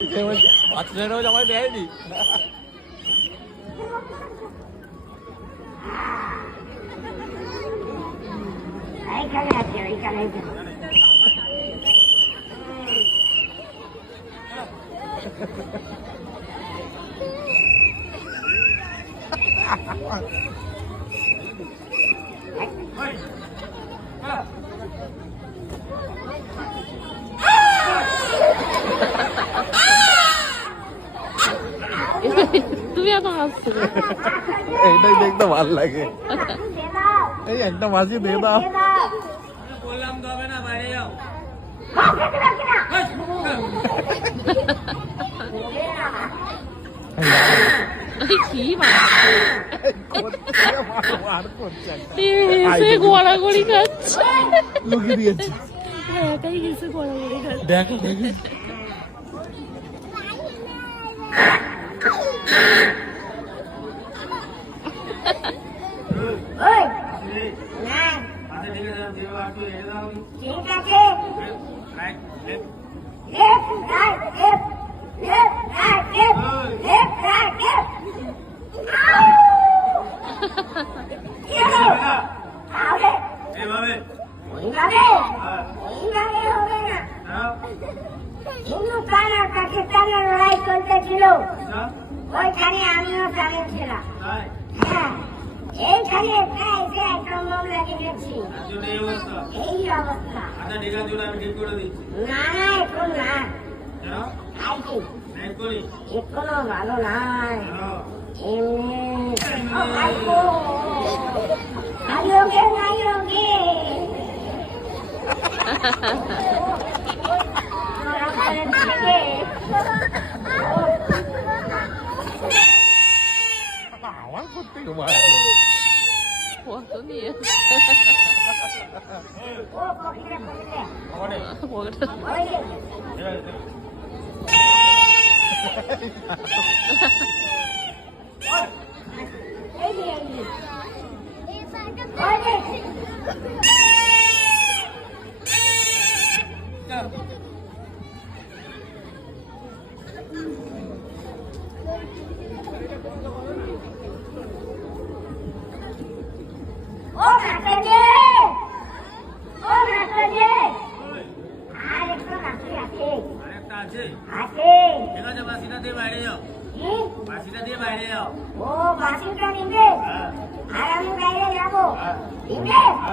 বাচ্চাদেরও জামাই দেয়নি। এইখানে আছে, এইখানে তুমি এত হাসছো, এইটাই দেখতে ভালো লাগে। এই একটা মাসি দিয়ে দাও। বললাম তো হবে না, বাইরে যাও। কি সে গড়াগড়ি খাচ্ছে, লুকিয়ে দিয়েছি। একাই গেছে গড়াগড়ি খাচ্ছে। দেখো দেখি ঠিক আছে, left, right, left, left, right, left, left, right, left. কি হলো? তাহলে এইভাবে ওইভাবে ওইভাবে হবে না। হিন্দুস্তান আর পাকিস্তানের লড়াই চলতেছিল, ওইখানে আমিও সামিল ছিলাম। হ্যাঁ, এইখানে প্রায় প্রায় সম্ভব লাগে গেছি। এই অবস্থা। আচ্ছা ঠিক আছে, আমি ঠিক করে দিচ্ছি। না না, এখন না, কেন? আইছি এক্ষুনি এখনো ভালো নাই। কেন? আয়োগে আয়োগে আমার করতে কত নিয়ে আরেকটা আছে, আছে। ঠিক আছে, বাসিটা দিয়ে বাইরে যাও। বাসিটা দিয়ে বাইরে যাও। ও বাসিটা নিবে হ্যাঁ আর আমি বাইরে যাবো, নিবে।